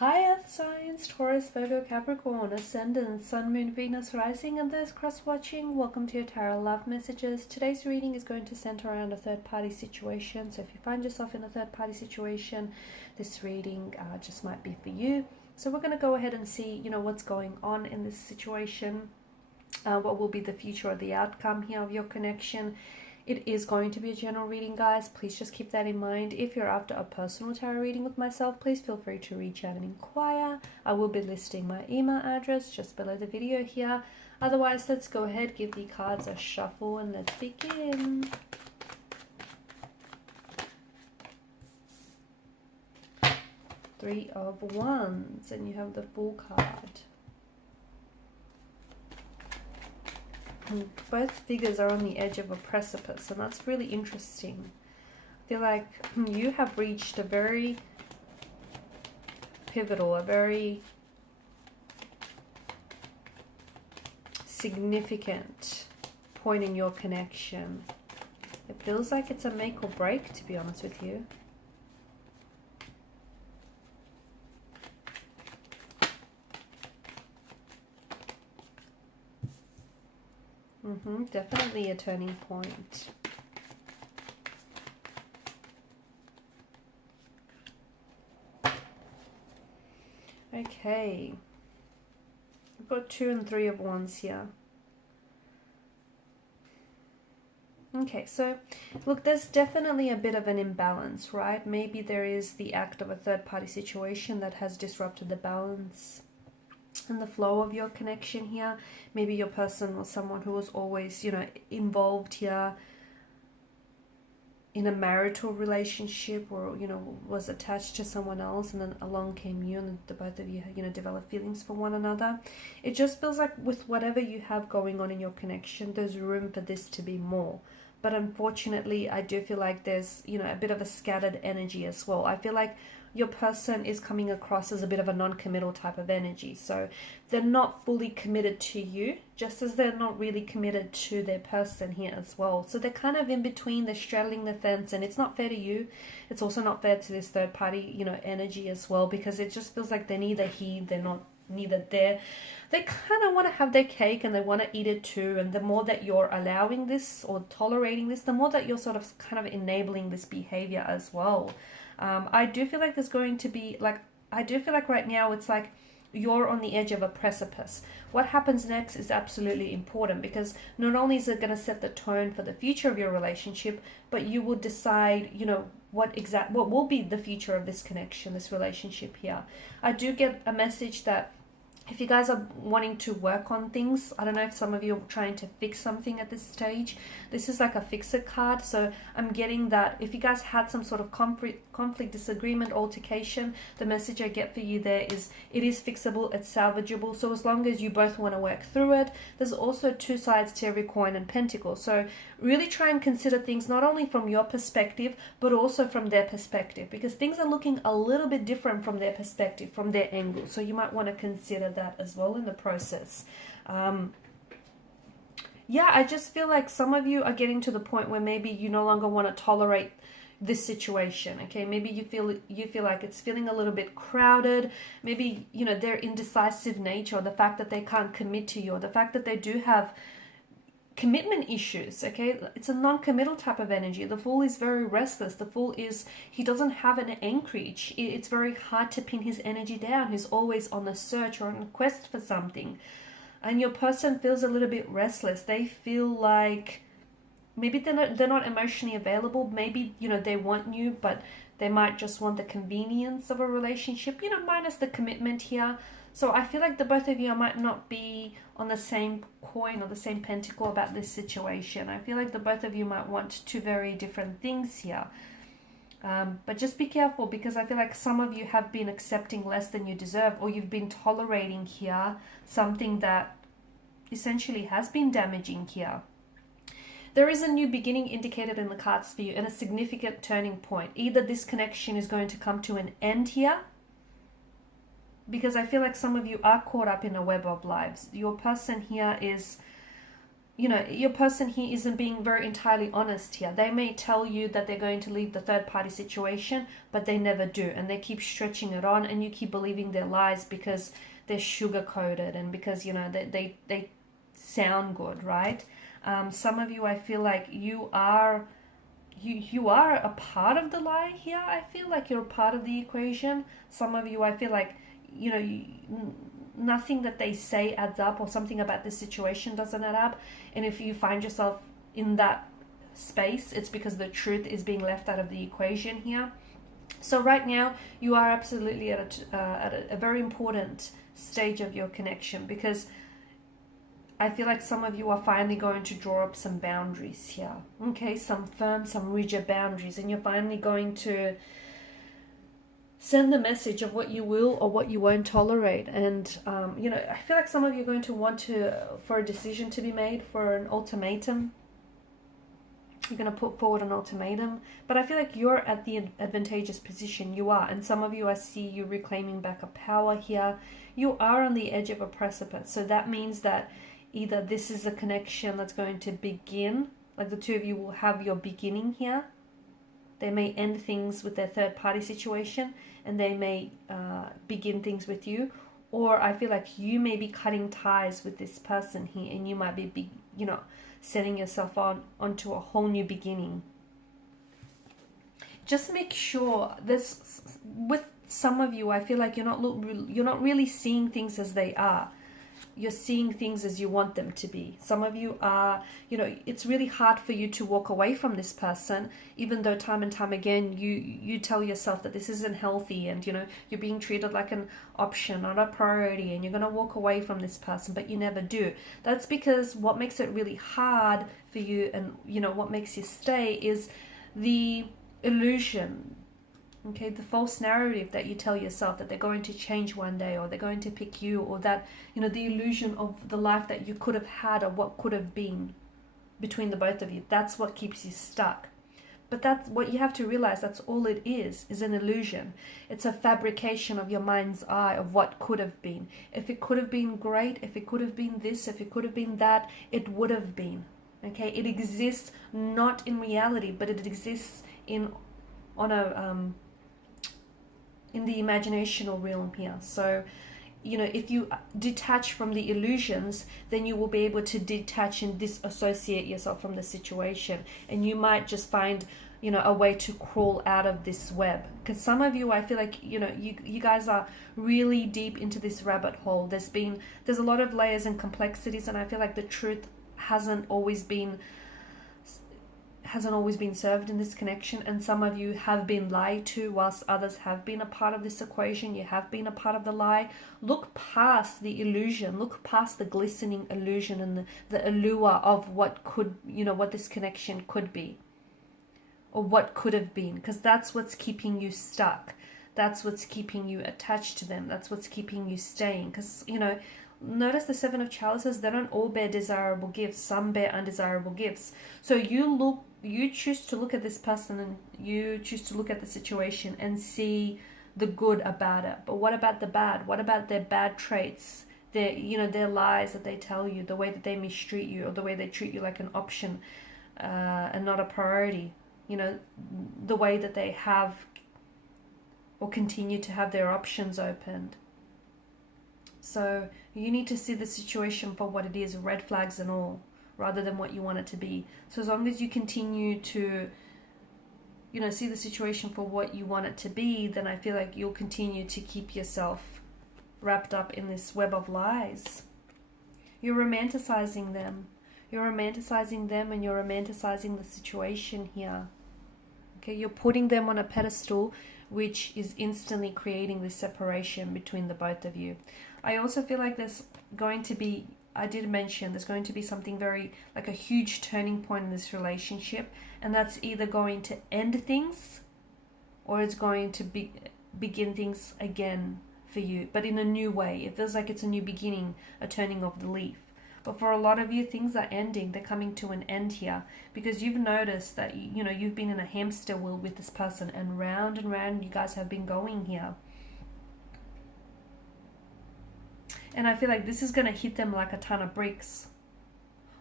Hi Earth signs, Taurus, Virgo, Capricorn, Ascendant, Sun, Moon, Venus, Rising, and those cross-watching. Welcome to your Tarot Love Messages. Today's reading is going to center around a third-party situation. So if you find yourself in a third-party situation, this reading just might be for you. So we're going to go ahead and see, what's going on in this situation. What will be the future or the outcome here of your connection. It is going to be a general reading, guys. Please just keep that in mind. If you're after a personal tarot reading with myself, please feel free to reach out and inquire. I will be listing my email address just below the video here. Otherwise, let's go ahead, give the cards a shuffle, and let's begin. Three of Wands, and you have the Fool card. Both figures are on the edge of a precipice, and that's really interesting. I feel like you have reached a very pivotal, a very significant point in your connection. It feels like it's a make or break, to be honest with you. Definitely a turning point. Okay. We've got 2 and 3 of Wands here. Okay, so look, there's definitely a bit of an imbalance, right? Maybe there is the act of a third-party situation that has disrupted the balance and the flow of your connection here. Maybe your person was someone who was always, involved here in a marital relationship, or, was attached to someone else, and then along came you, and the both of you, developed feelings for one another. It just feels like with whatever you have going on in your connection, there's room for this to be more. But unfortunately, I do feel like there's, a bit of a scattered energy as well. I feel like your person is coming across as a bit of a non-committal type of energy. So they're not fully committed to you, just as they're not really committed to their person here as well. So they're kind of in between, they're straddling the fence, and it's not fair to you. It's also not fair to this third party, energy as well, because it just feels like they're neither here, they're not neither there. They kind of want to have their cake and they want to eat it too. And the more that you're allowing this or tolerating this, the more that you're sort of kind of enabling this behavior as well. I do feel like there's going to be, I do feel like right now it's like you're on the edge of a precipice. What happens next is absolutely important, because not only is it going to set the tone for the future of your relationship, but you will decide, what will be the future of this connection, this relationship here. I do get a message that if you guys are wanting to work on things, I don't know if some of you are trying to fix something at this stage. This is like a fix it card. So I'm getting that if you guys had some sort of conflict, disagreement, altercation, the message I get for you there is it is fixable, it's salvageable. So as long as you both want to work through it. There's also 2 sides to every coin and pentacle. So really try and consider things not only from your perspective, but also from their perspective, because things are looking a little bit different from their perspective, from their angle. So you might want to consider that as well in the process. I just feel like some of you are getting to the point where maybe you no longer want to tolerate this situation. Okay, maybe you feel like it's feeling a little bit crowded. Maybe their indecisive nature, or the fact that they can't commit to you, or the fact that they do have commitment issues. Okay, it's a non-committal type of energy. The Fool is very restless. The Fool he doesn't have an anchorage. It's very hard to pin his energy down. He's always on the search or on a quest for something. And your person feels a little bit restless. They feel like maybe they're not emotionally available. Maybe they want you, but they might just want the convenience of a relationship, minus the commitment here. So I feel like the both of you might not be on the same coin or the same pentacle about this situation. I feel like the both of you might want 2 very different things here. But just be careful, because I feel like some of you have been accepting less than you deserve, or you've been tolerating here something that essentially has been damaging here. There is a new beginning indicated in the cards for you, and a significant turning point. Either this connection is going to come to an end here, because I feel like some of you are caught up in a web of lives. Your person here is you know, your person here isn't being very entirely honest here. They may tell you that they're going to leave the third party situation, but they never do. And they keep stretching it on, and you keep believing their lies because they're sugar coated and because, you know, they sound good, right? Some of you, I feel like you are a part of the lie here. I feel like you're a part of the equation. Some of you, I feel like, you know, nothing that they say adds up, or something about the situation doesn't add up. And if you find yourself in that space, it's because the truth is being left out of the equation here. So right now, you are absolutely at a very important stage of your connection, because I feel like some of you are finally going to draw up some boundaries here. Okay, some firm, some rigid boundaries, and you're finally going to send the message of what you will or what you won't tolerate. And you know, I feel like some of you are going to want for a decision to be made, for an ultimatum. You're going to put forward an ultimatum, but I feel like you're at the advantageous position. You are. And some of you, I see you reclaiming back a power here. You are on the edge of a precipice. So that means that either this is a connection that's going to begin, like the two of you will have your beginning here. They may end things with their third party situation, and they may begin things with you. Or I feel like you may be cutting ties with this person here, and you might be you know, setting yourself onto a whole new beginning. Just make sure this, with some of you, I feel like you're not really seeing things as they are. You're seeing things as you want them to be. Some of you are, you know, it's really hard for you to walk away from this person, even though time and time again you tell yourself that this isn't healthy, and, you know, you're being treated like an option, not a priority, and you're going to walk away from this person, but you never do. That's because what makes it really hard for you, and, you know, what makes you stay is the illusion. Okay, the false narrative that you tell yourself, that they're going to change one day, or they're going to pick you, or that, you know, the illusion of the life that you could have had, or what could have been between the both of you. That's what keeps you stuck. But that's what you have to realize, that's all it is an illusion. It's a fabrication of your mind's eye of what could have been. If it could have been great, if it could have been this, if it could have been that, it would have been. Okay, it exists not in reality, but it exists in the imaginational realm here. So, you know, if you detach from the illusions, then you will be able to detach and disassociate yourself from the situation, and you might just find, you know, a way to crawl out of this web. Because some of you, I feel like, you know, you guys are really deep into this rabbit hole. There's a lot of layers and complexities, and I feel like the truth hasn't always been served in this connection, and some of you have been lied to, whilst others have been a part of this equation. You have been a part of the lie. Look past the illusion, look past the glistening illusion and the allure of what could, you know, what this connection could be, or what could have been, because that's what's keeping you stuck. That's what's keeping you attached to them. That's what's keeping you staying. Because, you know, notice the Seven of Chalices, they don't all bear desirable gifts. Some bear undesirable gifts. So you choose to look at this person, and you choose to look at the situation and see the good about it. But what about the bad? What about their bad traits? Their lies that they tell you, the way that they mistreat you, or the way they treat you like an option and not a priority. You know, the way that they have or continue to have their options opened. So you need to see the situation for what it is, red flags and all, rather than what you want it to be. So as long as you continue to, you know, see the situation for what you want it to be, then I feel like you'll continue to keep yourself wrapped up in this web of lies. You're romanticizing them. You're romanticizing them, and you're romanticizing the situation here. Okay, you're putting them on a pedestal, which is instantly creating this separation between the both of you. I also feel like there's going to be, I did mention, there's going to be something very, like a huge turning point in this relationship, and that's either going to end things, or it's going to begin things again for you, but in a new way. It feels like it's a new beginning, a turning of the leaf. But for a lot of you, things are ending. They're coming to an end here, because you've noticed that, you know, you've been in a hamster wheel with this person, and round you guys have been going here. And I feel like this is going to hit them like a ton of bricks.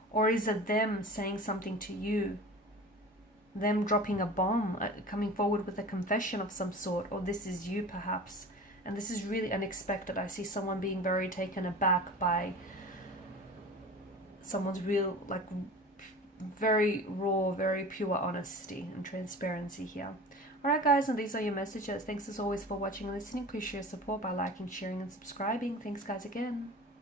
Or is it them saying something to you? Them dropping a bomb, coming forward with a confession of some sort, or this is you perhaps. And this is really unexpected. I see someone being very taken aback by someone's real, like, very raw, very pure honesty and transparency here. Alright guys, and these are your messages. Thanks as always for watching and listening. Please show your support by liking, sharing and subscribing. Thanks guys again.